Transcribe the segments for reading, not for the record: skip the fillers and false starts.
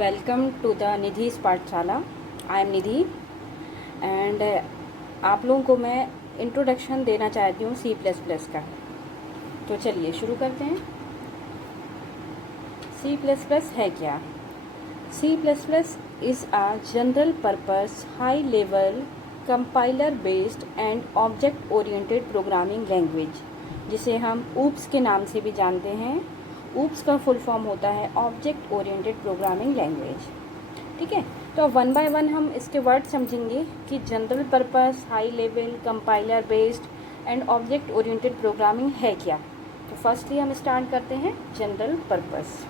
Welcome to the Nidhi's पाठशाला। I am Nidhi and आप लोगों को मैं इंट्रोडक्शन देना चाहती हूँ सी प्लस प्लस का। तो चलिए शुरू करते हैं। सी प्लस प्लस है क्या? C plus plus is a general purpose high level compiler based and object oriented programming language, जिसे हम ऊप्स के नाम से भी जानते हैं। ऊप्स का फुल फॉर्म होता है ऑब्जेक्ट ओरिएंटेड प्रोग्रामिंग लैंग्वेज। ठीक है, तो वन बाय वन हम इसके वर्ड समझेंगे कि general purpose high level compiler based and object oriented programming है क्या। तो फर्स्टली हम स्टार्ट करते हैं जनरल पर्पस।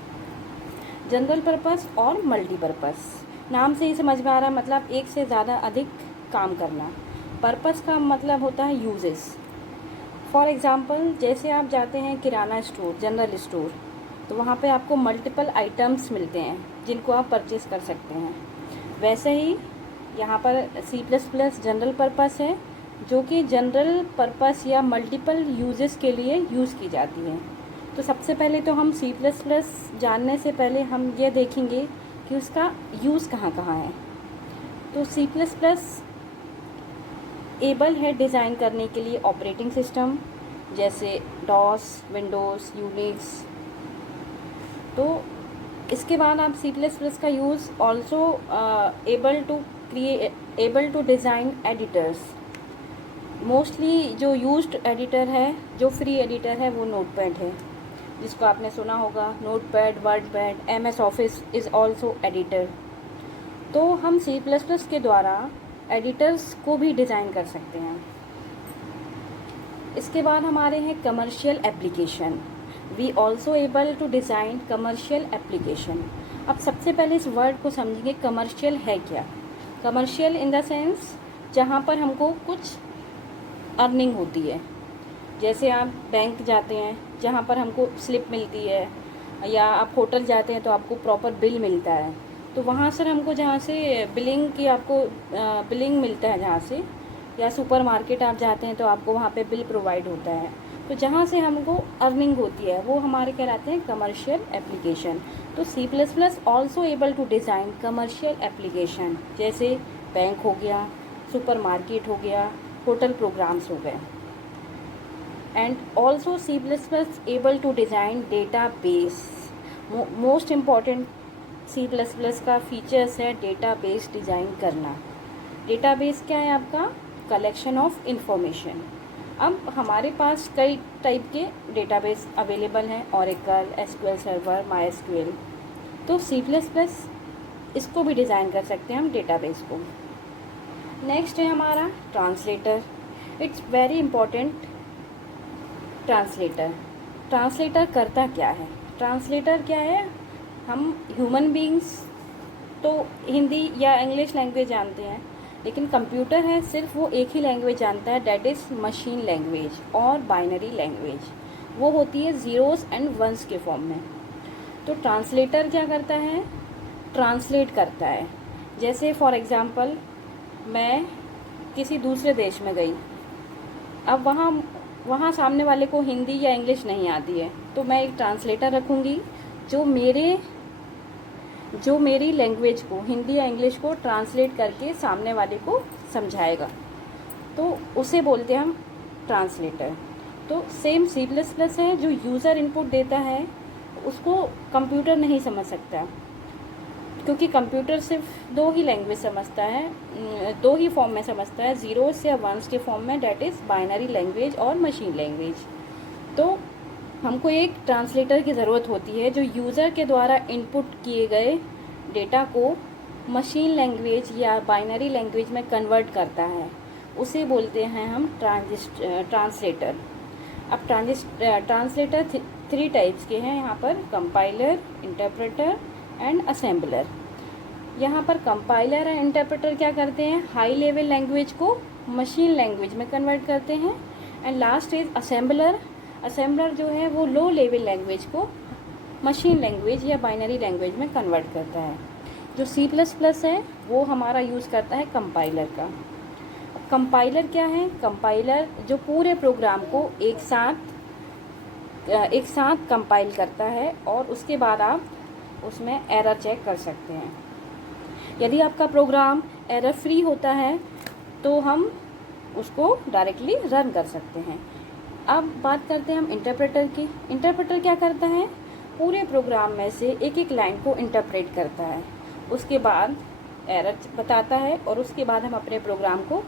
जनरल पर्पस और मल्टीपर्पस, नाम से ही समझ में आ रहा है, मतलब एक से ज़्यादा अधिक काम करना। पर्पस का मतलब होता है यूजेस। फॉर एग्ज़ाम्पल, जैसे आप जाते हैं किराना स्टोर, जनरल स्टोर, तो वहाँ पे आपको मल्टीपल आइटम्स मिलते हैं जिनको आप परचेज़ कर सकते हैं। वैसे ही यहाँ पर C plus plus general purpose है, जो कि जनरल पर्पस या मल्टीपल यूजेस के लिए यूज़ की जाती है। तो सबसे पहले तो हम सी प्लस प्लस जानने से पहले हम ये देखेंगे कि उसका यूज़ कहाँ कहाँ है। तो सी प्लस प्लस एबल है डिज़ाइन करने के लिए ऑपरेटिंग सिस्टम जैसे डॉस, विंडोज़, यूनिक्स। तो इसके बाद आप सी प्लस प्लस का use also able to design editors. Mostly जो यूज्ड एडिटर है, जो फ्री एडिटर है, वो नोटपैड है, जिसको आपने सुना होगा। Notepad, WordPad, MS office is also editor. तो हम सी प्लस प्लस के द्वारा एडिटर्स को भी डिज़ाइन कर सकते हैं। इसके बाद हमारे हैं commercial application. We also able to design commercial application. अब सबसे पहले इस वर्ड को समझेंगे, कमर्शियल है क्या। कमर्शियल इन द सेंस जहाँ पर हमको कुछ अर्निंग होती है। जैसे आप बैंक जाते हैं जहाँ पर हमको स्लिप मिलती है, या आप होटल जाते हैं तो आपको प्रॉपर बिल मिलता है। तो वहाँ से हमको जहाँ से बिलिंग की आपको बिलिंग मिलता है जहाँ से, या सुपर मार्केट आप जाते हैं तो आपको वहाँ पे बिल प्रोवाइड होता है। तो जहाँ से हमको अर्निंग होती है वो हमारे कहलाते हैं कमर्शियल एप्लीकेशन। तो C plus plus also able to design commercial application, जैसे बैंक हो गया, सुपर मार्केट हो गया, होटल प्रोग्राम्स हो गए। And also C plus plus able to design data base. Most important C plus plus का features है डेटा बेस डिज़ाइन करना। डेटा बेस क्या है? आपका कलेक्शन ऑफ इंफॉर्मेशन। अब हमारे पास कई टाइप के डेटाबेस अवेलेबल हैं, ओरेकल, SQL सर्वर, MySQL। तो सी प्लस प्लस इसको भी डिज़ाइन कर सकते हैं हम डेटाबेस को। नेक्स्ट है हमारा translator. It's very important. Translator करता क्या है? ट्रांसलेटर क्या है? हम ह्यूमन बीइंग्स तो हिंदी या इंग्लिश लैंग्वेज जानते हैं, लेकिन कंप्यूटर है सिर्फ वो एक ही लैंग्वेज जानता है, डैट इज़ मशीन लैंग्वेज और बाइनरी लैंग्वेज। वो होती है ज़ीरोज़ एंड वंस के फॉर्म में। तो ट्रांसलेटर क्या करता है? ट्रांसलेट करता है। जैसे फॉर एग्ज़ाम्पल, मैं किसी दूसरे देश में गई, अब वहाँ सामने वाले को हिंदी या इंग्लिश नहीं आती है, तो मैं एक ट्रांसलेटर रखूँगी जो मेरी लैंग्वेज को, हिंदी या इंग्लिश को ट्रांसलेट करके सामने वाले को समझाएगा। तो उसे बोलते हैं हम ट्रांसलेटर। तो सेम सी प्लस प्लस है, जो यूज़र इनपुट देता है उसको कंप्यूटर नहीं समझ सकता, क्योंकि कंप्यूटर सिर्फ दो ही लैंग्वेज समझता है, दो ही फॉर्म में समझता है, ज़ीरोस या वंस के फॉर्म में, डैट इज़ बाइनरी लैंग्वेज और मशीन लैंग्वेज। तो हमको एक ट्रांसलेटर की ज़रूरत होती है जो यूज़र के द्वारा इनपुट किए गए डेटा को मशीन लैंग्वेज या बाइनरी लैंग्वेज में कन्वर्ट करता है। उसे बोलते हैं हम ट्रांसलेटर। अब ट्रांसलेटर 3 टाइप्स के हैं यहाँ पर, कंपाइलर, इंटरप्रेटर एंड असेंबलर। यहाँ पर कंपाइलर एंड इंटरप्रेटर क्या करते हैं? हाई लेवल लैंग्वेज को मशीन लैंग्वेज में कन्वर्ट करते हैं। And last is assembler. Assembler जो है वो लो लेवल लैंग्वेज को मशीन लैंग्वेज या बाइनरी लैंग्वेज में कन्वर्ट करता है। जो सी प्लस प्लस है वो हमारा यूज़ करता है कंपाइलर का। कंपाइलर क्या है? कंपाइलर जो पूरे प्रोग्राम को एक साथ कंपाइल करता है, और उसके बाद आप उसमें एरर चेक कर सकते हैं। यदि आपका प्रोग्राम एरर फ्री होता है तो हम उसको डायरेक्टली रन कर सकते हैं। अब बात करते हैं हम इंटरप्रेटर की। इंटरप्रेटर क्या करता है, पूरे प्रोग्राम में से एक एक लाइन को इंटरप्रेट करता है, उसके बाद एरर बताता है और उसके बाद हम अपने प्रोग्राम को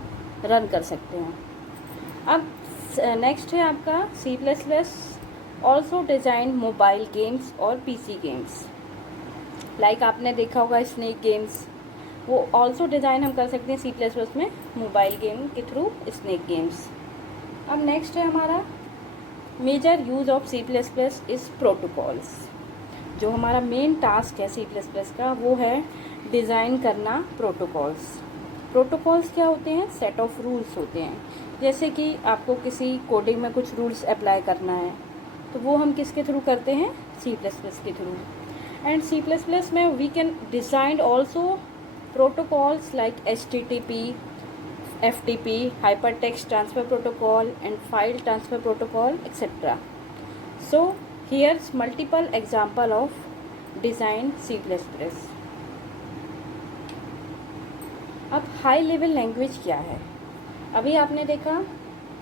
रन कर सकते हैं। अब नेक्स्ट है आपका C++ also design mobile games और PC गेम्स। लाइक आपने देखा होगा स्नेक गेम्स, वो ऑल्सो डिज़ाइन हम कर सकते हैं C++ में मोबाइल गेम के थ्रू स्नेक गेम्स। अब नेक्स्ट है हमारा major use of C++ is protocols. जो हमारा मेन टास्क है C++ का वो है डिज़ाइन करना प्रोटोकॉल्स। प्रोटोकॉल्स क्या होते हैं, सेट ऑफ रूल्स होते हैं। जैसे कि आपको किसी कोडिंग में कुछ रूल्स अप्लाई करना है तो वो हम किसके थ्रू करते हैं, C++ के थ्रू। एंड C++ में we can design also protocols like HTTP, FTP, hypertext transfer protocol and file transfer protocol, etc. So here's multiple example of design C++. अब हाई लेवल लैंग्वेज क्या है। अभी आपने देखा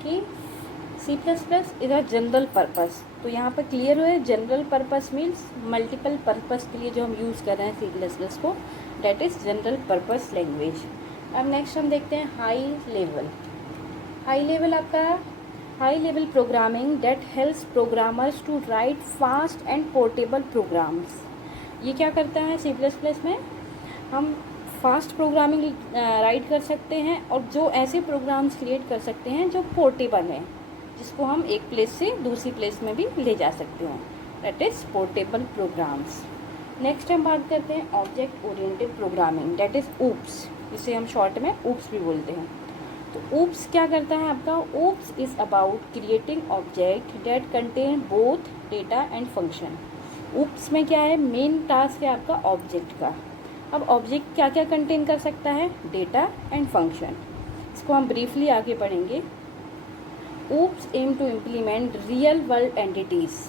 कि C++ is a general purpose, तो यहाँ पर क्लियर हुआ है general purpose means multiple purpose के लिए जो हम यूज़ कर रहे हैं C++ को, that is general purpose language. अब नेक्स्ट हम देखते हैं हाई लेवल। हाई लेवल आपका high level programming that helps programmers to write fast and portable programs. ये क्या करता है C++ में, हम फास्ट प्रोग्रामिंग राइट कर सकते हैं और जो ऐसे प्रोग्राम्स क्रिएट कर सकते हैं जो पोर्टेबल हैं, जिसको हम एक प्लेस से दूसरी प्लेस में भी ले जा सकते हैं, that is portable programs. Next हम बात करते हैं object oriented programming, that is OOPS, जिसे हम शॉर्ट में ऊप्स भी बोलते हैं। तो ऊप्स क्या करता है आपका, oops is about creating object that contain both data and function. Oops में क्या है, मेन टास्क है आपका ऑब्जेक्ट का। अब ऑब्जेक्ट क्या क्या कंटेन कर सकता है, डेटा एंड फंक्शन। इसको हम ब्रीफली आगे पढ़ेंगे। OOPS aim to implement real world entities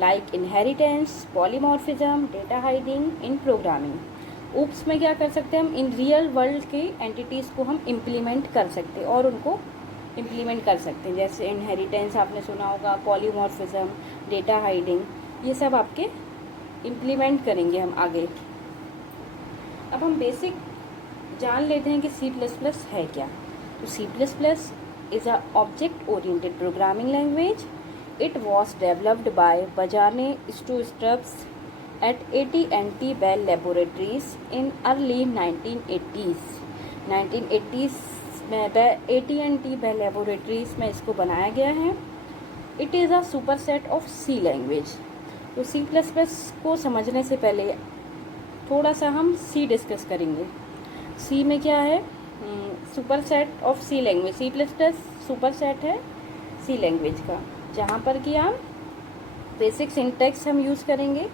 like inheritance, polymorphism, data hiding in programming. OOPS में क्या कर सकते हैं हम, इन रियल वर्ल्ड के एंटिटीज़ को हम इम्प्लीमेंट कर सकते हैं और उनको इम्प्लीमेंट कर सकते हैं। जैसे इनहेरिटेंस आपने सुना होगा, पॉलीमॉर्फिज्म, डेटा हाइडिंग, ये सब आपके इम्प्लीमेंट करेंगे हम आगे। अब हम बेसिक जान लेते हैं कि C++ है क्या। तो C++ is a object oriented programming language. It was developed by Bajane Stubbs at AT&T Bell Laboratories in early 1980s। 1980s में AT&T Bell Laboratories में इसको बनाया गया है। It is a superset of C language। तो C++ को समझने से पहले थोड़ा सा हम C डिस्कस करेंगे। C में क्या है, superset of C language. C++ superset है C लैंग्वेज का, जहाँ पर कि आप बेसिक सिंटैक्स हम यूज़ करेंगे।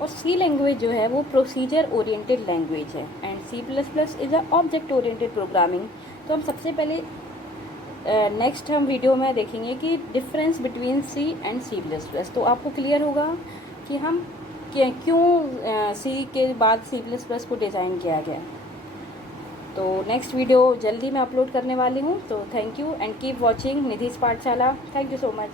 और C लैंग्वेज जो है वो प्रोसीजर ओरिएंटेड लैंग्वेज है and C++ is a object oriented programming. तो हम सबसे पहले नेक्स्ट हम वीडियो में देखेंगे कि difference between C and C++। तो आपको क्लियर होगा कि हम क्यों C के बाद C++ को डिज़ाइन किया गया। तो नेक्स्ट वीडियो जल्दी मैं अपलोड करने वाली हूँ। तो thank you and keep watching Nidhi's Pathshala. Thank you so much.